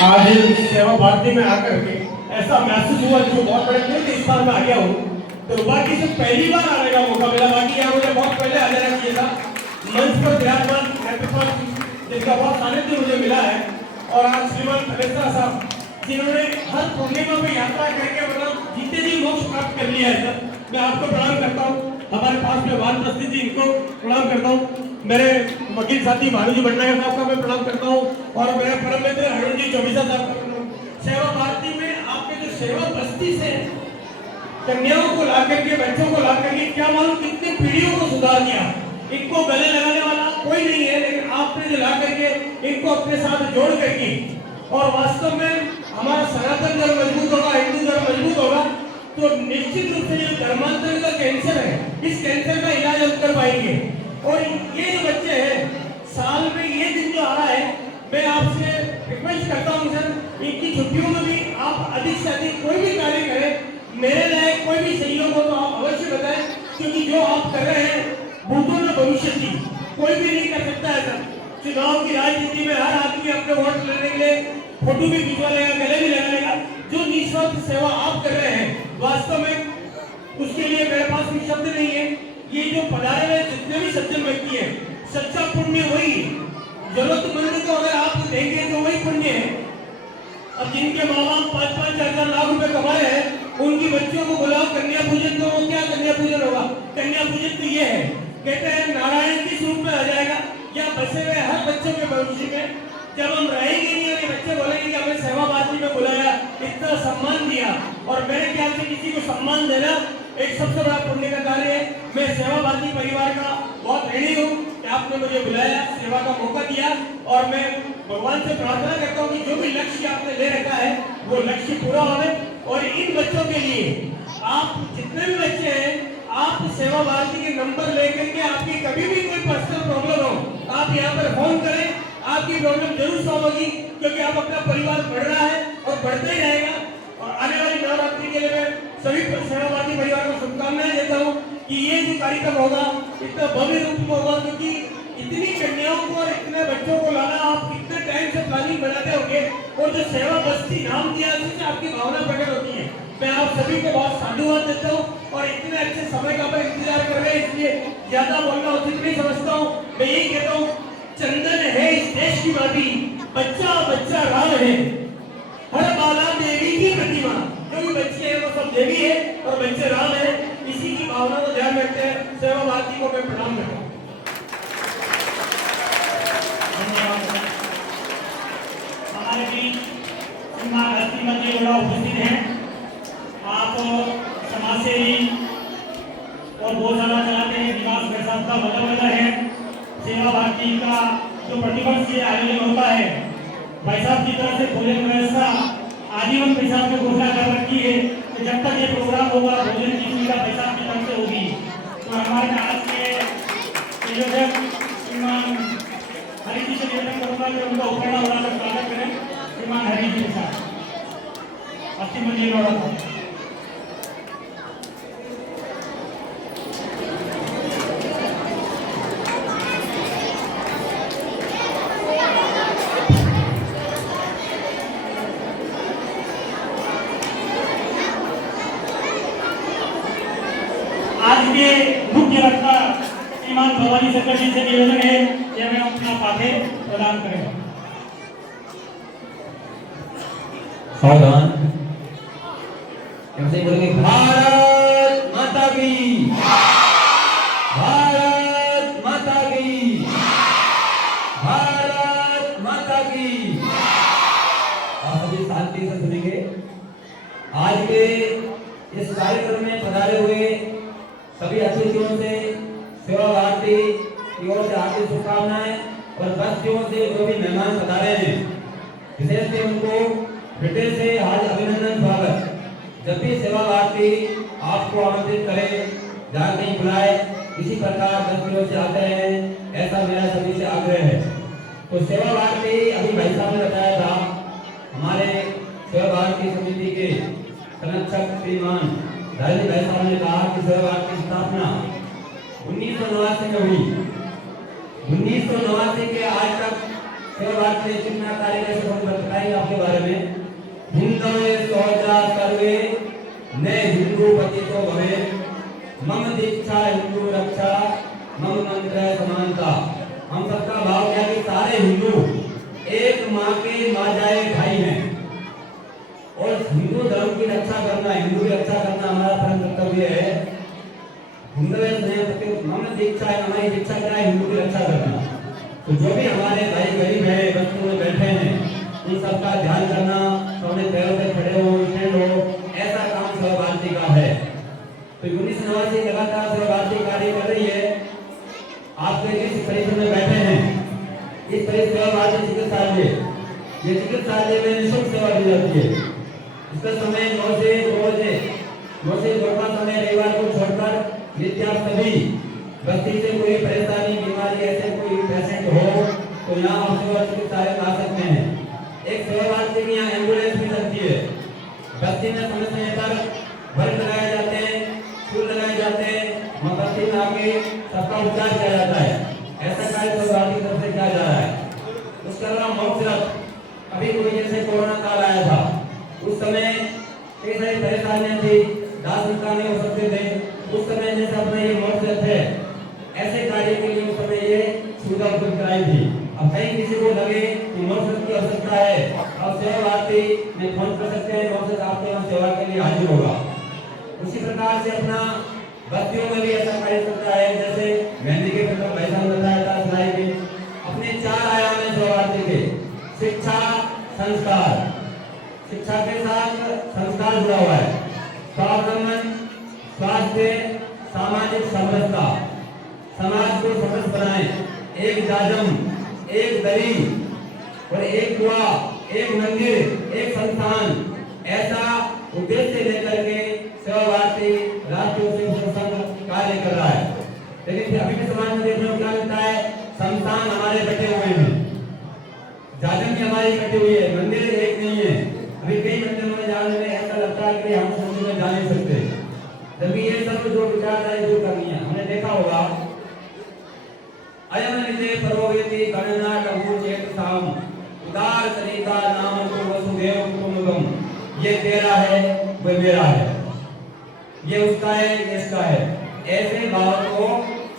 आज सेवा भारती में आकर के ऐसा महसूस हुआ जो बहुत बड़े थे कि इस बार मैं आ गया हूँ, तो बाकी से पहली बार आने का मौका मिला। बाकी यहाँ मुझे बहुत पहले आ जाना चाहिए था। मंच पर विराजमान जिनका बहुत सानिध्य मुझे मिला है, और आज श्रीमान फलेश्वर साहब जिन्होंने हर पूर्णिमा में यात्रा करके मतलब जीते जी मोक्ष प्राप्त कर लिया है, सर मैं आपको प्रणाम करता हूँ। हमारे पास में वान प्रस्ती जी, इनको प्रणाम करता हूँ। मेरे वकील साथी भानु जी भटनागर साहब का मैं प्रणाम करता हूँ, और मेरे परम मित्र अरुण जी चौबीसा साहब का प्रणाम। सेवा भारती में आपके जो सेवा बस्ती से कन्याओं को ला करके, बच्चों को ला करके, क्या मालूम कितनी पीढ़ियों को सुधार दिया। इनको गले लगाने वाला कोई नहीं है, लेकिन आपने जो ला करके इनको अपने साथ जोड़ करके, और वास्तव में हमारा सनातन धर्म मजबूत होगा, हिंदू धर्म मजबूत होगा, तो निश्चित रूप से जो धर्मांतरण का कैंसर है, इस कैंसर का इलाज हम कर पाएंगे। और ये जो बच्चे हैं, साल में ये दिन जो आ रहा है, मैं आपसे रिक्वेस्ट करता हूँ सर, इनकी छुट्टियों में भी आप अधिक से अधिक कोई भी कार्य करें। मेरे लायक कोई भी सहयोग हो तो आप अवश्य बताएं, क्योंकि जो आप कर रहे हैं बूढ़ों में भविष्य की कोई भी नहीं कर सकता है सर। चुनाव की राजनीति में हर आदमी अपने वोट लेने के लिए फोटो भी खिंचवा लेगा, गले भी लगा लेगा। जो निस्वार्थ सेवा आप कर रहे हैं, वास्तव में उसके लिए मेरे पास कोई शब्द नहीं है। ये जो पधारे हुए जितने भी सज्जन व्यक्ति हैं, सच्चा पुण्य वही, जरूरतमंद को अगर आप देंगे तो वही पुण्य है। अब जिनके माँ बाप 5-5 लाख रुपए कमाए हैं, उनकी बच्चियों को बुलाओ कन्या पूजन, तो वो क्या कन्या पूजन होगा? कन्या पूजन तो ये है, कहते हैं नारायण के रूप में आ जाएगा, या बसे हुए हर बच्चों के भविष्य में जब हम रहेंगे नहीं और ये बच्चे बोलेंगे कि हमें सेवा भारती में बुलाया, इतना सम्मान दिया। और मेरे ख्याल से किसी को सम्मान देना एक सबसे बड़ा पुण्य का कार्य है। मैं सेवा भारती परिवार का बहुत ऋणी हूँ कि आपने मुझे बुलाया, सेवा का मौका दिया, और मैं भगवान से प्रार्थना करता हूँ कि जो भी लक्ष्य आपने ले रखा है वो लक्ष्य पूरा होने। और इन बच्चों के लिए आप जितने भी बच्चे हैं, आप सेवा भारती के नंबर लेकर के आपकी कभी भी कोई पर्सनल प्रॉब्लम हो, आप यहाँ पर फोन करें, आपकी प्रॉब्लम जरूर सॉल्व होगी, क्योंकि आप अपना परिवार बढ़ रहा है और बढ़ता ही रहेगा। और आने वाली नवरात्रि के लिए मैं सभी सेवा भारती परिवार को शुभकामनाएं देता हूँ कि ये जो कार्यक्रम होगा इतना भव्य रूप में होगा, क्योंकि इतनी कन्याओं को और इतने बच्चों को लाना, आप कितने टाइम से प्लानिंग बनाते होंगे, और जो सेवा बस्ती नाम दिया उससे आपकी भावना प्रकट होती है। मैं आप सभी को बहुत साधुवाद देता हूँ, और इतने अच्छे समय का मैं इंतजार कर रहे हैं, इसलिए ज्यादा बोलना उचित नहीं समझता हूँ। मैं यही कहता हूँ, चंदन है इस देश की माटी, बच्चा बच्चा राम है, हर बाला देवी की प्रतिमा। जो भी बच्चे हैं वो सब देवी है और बच्चे राम है। इसी की भावना को ध्यान रखते हैं सेवा भारती को मैं प्रणाम करता हूँ। हमारे बीच श्रीमान हस्तीमती जी उपस्थित हैं। आप समाजसेवी और गौशाला चलाते हैं, विकास भाई साहब का बदला है। सेवा भारती का जो प्रतिवर्ष से आयोजन होता है, भाई साहब की तरफ से भोजन व्यवस्था आजीवन भाई साहब ने घोषणा कर रखी है कि जब तक ये प्रोग्राम होगा भोजन की सुविधा भाई साहब की तरफ से होगी। तो हमारे आज के संयोजक श्रीमान हरि जी से निवेदन करूंगा कि उनका उपकरण बनाकर स्वागत करें। श्रीमान हरि जी के साथ हस्तीमती जी आज के मुख्य वक्ता श्रीमान भवानी शंकर जी से निवेदन है कि हमें अपना पाठे प्रदान करें। सावधान, कैसे बोलेंगे? भारत माता की, भारत माता की, भारत माता की। आप सभी शांति से सुनेंगे। आज के इस कार्यक्रम में पधारे हुए सभी अतिथियों से सेवा भारती की ओर से हार्दिक शुभकामनाएं, और बस्तियों से जो भी मेहमान पधारे हैं, विशेष से उनको हृदय से आज अभिनंदन स्वागत। जब भी सेवा भारती आपको आमंत्रित करे, जहाँ कहीं बुलाए, इसी प्रकार बस्तियों से आते हैं, ऐसा मेरा सभी से आग्रह है। तो सेवा भारती अभी भाई साहब ने बताया था, हमारे सेवा भारती समिति के संरक्षक श्रीमान भाई साहब ने कहा कि सेवा भारती की स्थापना 1989 में हुई। 1989 के आज तक सेवा भारती कितना कार्य कैसे बताएंगे आपके बारे में। माँ के माँ जाए भाई हैं और हिंदू धर्म की रक्षा करना, हिंदू की रक्षा करना हमारा धर्म कर्तव्य है। हमने दीक्षा है, हमारी दीक्षा क्या है? हिंदू की रक्षा करना। तो जो भी हमारे भाई गरीब है, बच्चों में बैठे हैं, उन सबका ध्यान करना, तो अपने पैरों पे खड़े हो, स्टैंड हो, ऐसा काम सेवा भारती का है। तो यूनिस नवासी लगातार सेवा भारती कार्य कर रही है। आपके जिस परिसर में बैठे हैं, इस परिसर सेवा भारती चिकित्सालय, ये चिकित्सालय में निःशुल्क सेवा दी जाती है। इसका समय 9 से 2 बजे, 9 से 2 का समय रविवार को छोड़कर यदि आप सभी बस्ती से कोई परेशानी, बीमारी, ऐसे कोई पेशेंट हो तो यहाँ आप सेवा चिकित्सालय में आ सकते हैं। एक सेवा भारती की यहाँ एम्बुलेंस भी लगती है। बस्ती में समय समय पर वर्ग लगाए जाते हैं, फूल लगाए जाते हैं, बस्ती में आके सबका उपचार किया जाता है। ऐसा कार्य सेवा भारती की तरफ से किया जा रहा है। उसके अलावा मुफ्त अभी कोई जैसे कोरोना काल आया था, उस समय कई सारी परेशानियां थी, दास नहीं हो सकते थे। उस समय जैसे अपने ये मुफ्त है, ऐसे कार्य के लिए उस समय ये सुविधा उपलब्ध कराई थी। अब कहीं किसी को लगे कि मुफ्त की आवश्यकता है, अब सेवा भारती में फोन कर सकते हैं, मुफ्त आपके यहाँ सेवा के लिए हाजिर होगा। उसी प्रकार से अपना बस्तियों में भी ऐसा कार्य चलता है, जैसे मेहंदी के मतलब पैसा बताया था, सिलाई के अपने 4 आयाम में सेवा भारती के शिक्षा, संस्कार, शिक्षा के साथ संस्कार जुड़ा हुआ है, स्वावलंबन, स्वास्थ्य, सामाजिक समरसता, समाज को समरस बनाए, एक जाजम, एक दरी और एक कुआ, एक मंदिर, एक संस्थान, ऐसा उद्देश्य लेकर के सेवा भारती राष्ट्रीय स्वयं संघ कार्य कर रहा है। लेकिन अभी के समाज में देखने को क्या मिलता है? संस्थान हमारे बटे हुए हैं, जाजम भी हमारी बटी हुई है, मंदिर एक नहीं है। अभी कई मंदिरों में जाने में ऐसा लगता है कि हम मंदिर में जा नहीं सकते, जबकि ये सब जो विचारधारा दूर करनी है। हमने देखा होगा अयम निजे परोवेति गणना कबू चेत साम उदार तरीका नाम को वसुदेव कुटुंबकम, ये तेरा है, वो मेरा है, ये उसका है, ये इसका है। ऐसे भाव को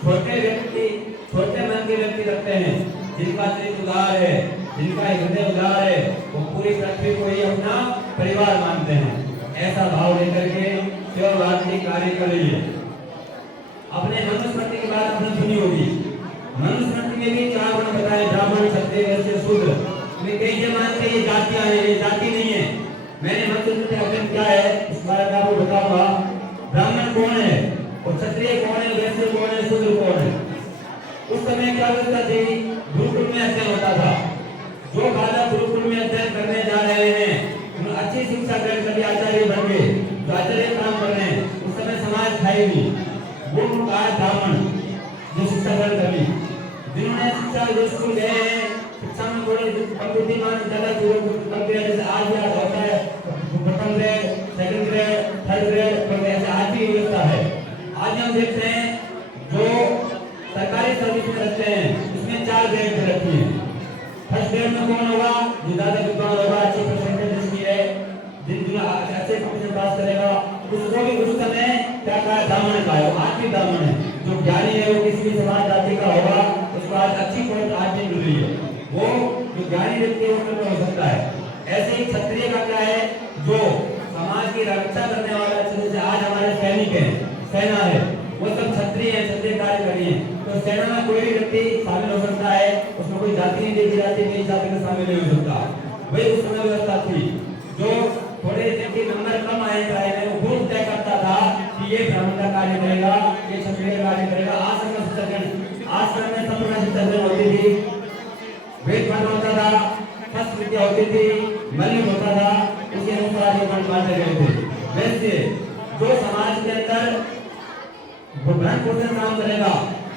छोटे व्यक्ति, छोटे मन के व्यक्ति रखते हैं, जिनका चित्त उदार है, जिनका हृदय उदार है, वो पूरी पृथ्वी को ही अपना परिवार मानते हैं। ऐसा भाव लेकर के सेवा भारती कार्य कर रही है। अपने मनुस्मृति की बात आपने सुनी होगी। मनुस्मृति में भी 4 वर्ण बताए, ब्राह्मण, क्षत्रिय, वैश्य, शूद्र। वे कई ये मानते हैं ये जातियां हैं, ये जाति नहीं है। मैंने मनुस्मृति अध्ययन किया है, इस बारे में आपको बताऊंगा। ब्राह्मण कौन है और क्षत्रिय कौन है, वैश्य कौन है, शूद्र कौन है। उस समय क्या व्यवस्था थी? गुरुकुल में अध्ययन होता था। जो बालक गुरुकुल में अध्ययन करने जा रहे हैं, उन्हें अच्छी शिक्षा ग्रहण करके आचार्य बन गए, जो आचार्य काम कर रहे हैं। उस समय समाज था ही नहीं, वो ब्राह्मण जो शिक्षा ग्रहण कर ली, जिन्होंने शिक्षा जो स्कूल गए हैं, शिक्षा में थोड़े बुद्धिमान ज्यादा कर दिया। जैसे आज भी होता है प्रथम grade, second grade, third grade, ऐसे आज भी व्यवस्था है। आज हम देखते हैं जो सरकारी सर्विस में रखते हैं, उसमें 4 ग्रेड में रखी है। फर्स्ट ग्रेड में कौन होगा? जो ज्यादा विद्वान होगा, अच्छी परसेंटेज जिसकी है, जिन अच्छे कंपटीशन पास करेगा, उसको भी उस समय क्या कहा? ब्राह्मण का है। वो आज भी ब्राह्मण है। जो ज्ञानी है वो किसी भी समाज जाति का होगा, उसको आज अच्छी पहुंच आज भी मिल रही है। वो जो ज्ञानी व्यक्ति है वो हो सकता है। ऐसे ही क्षत्रिय का क्या है? जो समाज की रक्षा करने वाला, जैसे आज हमारे सैनिक है, सेना है, वो सब क्षत्रिय है, क्षत्रिय कार्य कर रही है। तो सेना में कोई भी व्यक्ति शामिल हो सकता है, उसमें कोई जाति नहीं देखी जाती, कई जाति में शामिल नहीं हो सकता। वही उस समय व्यवस्था थी। जो थोड़े जिनके नंबर कम आए थे, वो ग्रुप तय करता था कि ये ब्राह्मण का कार्य करेगा, ये क्षत्रिय का कार्य करेगा। आश्रम में संपूर्ण शिक्षा ग्रहण होती थी, वेद पाठ होता था, शस्त्र विद्या होती थी, मल्ल होता था, उसी अनुसार ये पाठ बांटे गए थे। वैसे जो समाज के अंदर भरण पोषण काम करेगा,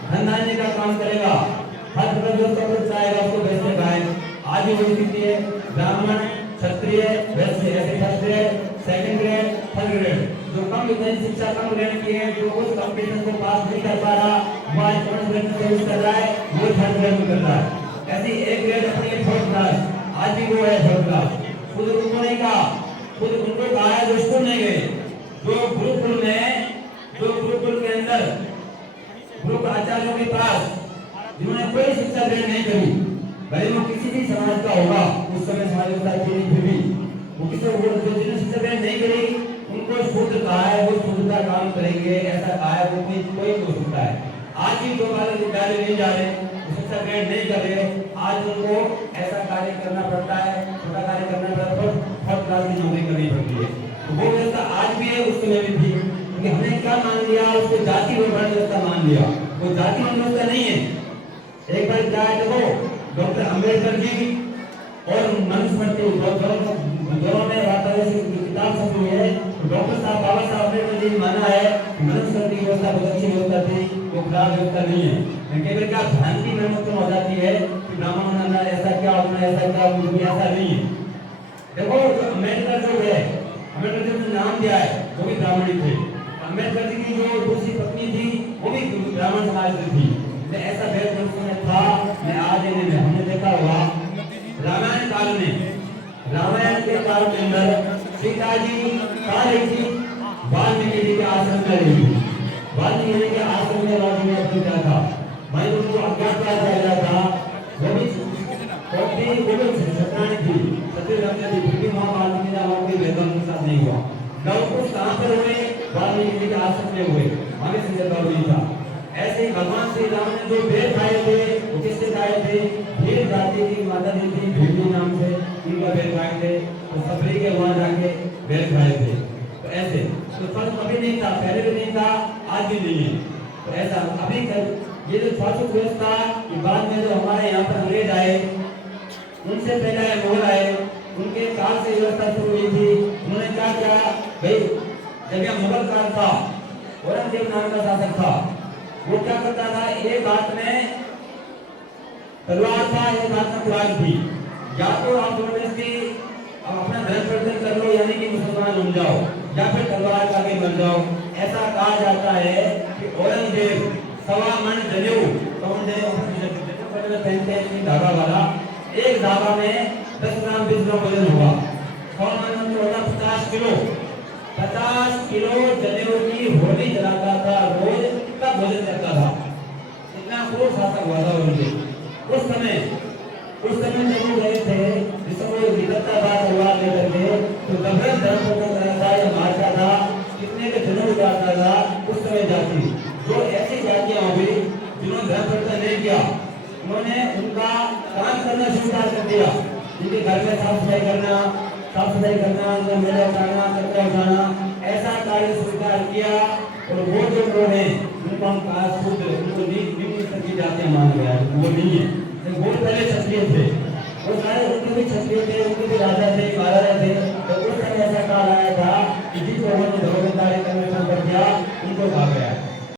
धन धान्य का काम करेगा, हर प्रकार का कुछ चाहेगा, उसको वैसे गाय। आज भी वही स्थिति है। ब्राह्मण, क्षत्रिय, वैश्य, ऐसे first grade, second grade, third grade. जो कम विद्यालय शिक्षा कम ग्रहण की है, जो उस कंपटीशन को पास नहीं कर पा रहा, वो आज फर्स्ट ग्रेड में सर्विस कर रहा है, वो थर्ड ग्रेड में कर रहा है। ऐसे एक ग्रेड अपनी है फोर्थ क्लास, आज भी वो है फोर्थ क्लास। खुद उनको नहीं कहा, खुद उनको कहा है जो स्कूल नहीं गए, जो गुरुकुल में, जो गुरुकुल के अंदर गुरु आचार्यों के पास जिन्होंने कोई शिक्षा ग्रहण नहीं करी, भले वो किसी भी समाज का होगा, उस समय समाज व्यवस्था थी नहीं, फिर भी वो किसी को जिन्होंने शिक्षा ग्रहण नहीं करी उनको शूद्र कहा है, वो शूद्र का काम करेंगे ऐसा कहा है, वो कोई हो सकता है। आज भी जो बालक विद्यालय नहीं जा रहे, शिक्षा ग्रहण नहीं कर रहे, आज उनको ऐसा कार्य करना पड़ता है, छोटा कार्य करना पड़ता है, बहुत क्लास की नौकरी करनी पड़ती है। तो वो व्यवस्था आज भी है, उस समय भी थी, क्योंकि हमने क्या मान लिया, उसको जाति वर्ण व्यवस्था मान लिया। वो जाति वर्ण व्यवस्था नहीं है। एक बार क्या है, देखो डॉक्टर अम्बेडकर जी और मनुस्मृति दोनों ने वातावरण से किताब छपी है। डॉक्टर साहब बाबा साहब ने जी माना है मनुस्मृति की व्यवस्था बहुत अच्छी व्यवस्था थी, वो खराब व्यवस्था नहीं है। केवल क्या भ्रांति में उत्पन्न हो जाती है कि ब्राह्मण होना ऐसा क्या होना, ऐसा क्या होना, ऐसा नहीं है। देखो अम्बेडकर जो है, अम्बेडकर जी ने नाम दिया है वो भी ब्राह्मण ही थे। अम्बेडकर जी की जो दूसरी पत्नी थी वो भी ब्राह्मण समाज से थी। ऐसा भेद में था। मैं आज हमने देखा हुआ रामायण काल में, रामायण के काल के अंदर सीता जी कहाँ रही थी? वाल्मीकि जी के आश्रम में रही थी। वाल्मीकि जी के आश्रम में वाल्मीकि क्या था भाई, उनको अज्ञातवास दिया था। वो भी सत्यनारायण थी, सत्यनारायण थी, फिर भी वहाँ वाल्मीकि जी कोई भेदभाव के साथ नहीं हुआ। नवकुश कहाँ पर हुए? वाल्मीकि जी के आश्रम में हुए, हमें समझौता नहीं था। ऐसे ही भगवान श्री राम ने जो वेद खाए थे वो किससे खाए थे? भील जाति की माता जी थी, भील नाम से उनका वेद खाए थे, तो सबरी के वहां जाके वेद खाए थे। तो ऐसे तो फर्क कभी नहीं था, पहले भी नहीं था, आज भी नहीं है। तो ऐसा अभी ये जो शासक व्यवस्था के बाद में जो हमारे यहाँ पर अंग्रेज आए, उनसे पहले मुगल आए, उनके काल से व्यवस्था शुरू हुई थी। उन्होंने क्या किया भाई, जब यह मुगल काल था, औरंगजेब नाम का शासक था, वो क्या करता था, एक हाथ में तलवार था, एक हाथ में कुरान थी। या तो आप जबरदस्ती अपना धर्म परिवर्तन कर लो, यानी कि मुसलमान बन जाओ, या फिर तलवार का आगे मर जाओ। ऐसा कहा जाता है कि औरंगजेब 1.25 मन जनेऊ, पहनते हैं धागा वाला, एक धागा में 10 ग्राम 20 ग्राम वजन होगा। 100 मन में होगा 50 किलो। 50 किलो जनेऊ की होली जलाता था रोज, तब भोजन करता था। इतना क्रूर शासक हुआ था औरंगजेब उस समय। जब वो गए थे, जिस समय विकटता बात हुआ लेकर के, तो गभीर धर्म को करता था या मारता था, कितने के जनेऊ जाता था, उस समय जाति जो ऐसी जातियां हो गई जिन्होंने धर्म परिवर्तन नहीं किया, उन्होंने उनका काम करना शुरू कर दिया। जिनके घर में साफ सफाई करना, उनका मेला उठाना, कचरा उठाना, ऐसा कार्य स्वीकार किया। और वो जो लोग हैं उनको हम उनको निम्न स्तर की जातियां माना गया है, वो नहीं है। वो पहले क्षत्रिय थे, वो सारे उनके भी क्षत्रिय थे, उनके भी राजा थे, महाराजा थे,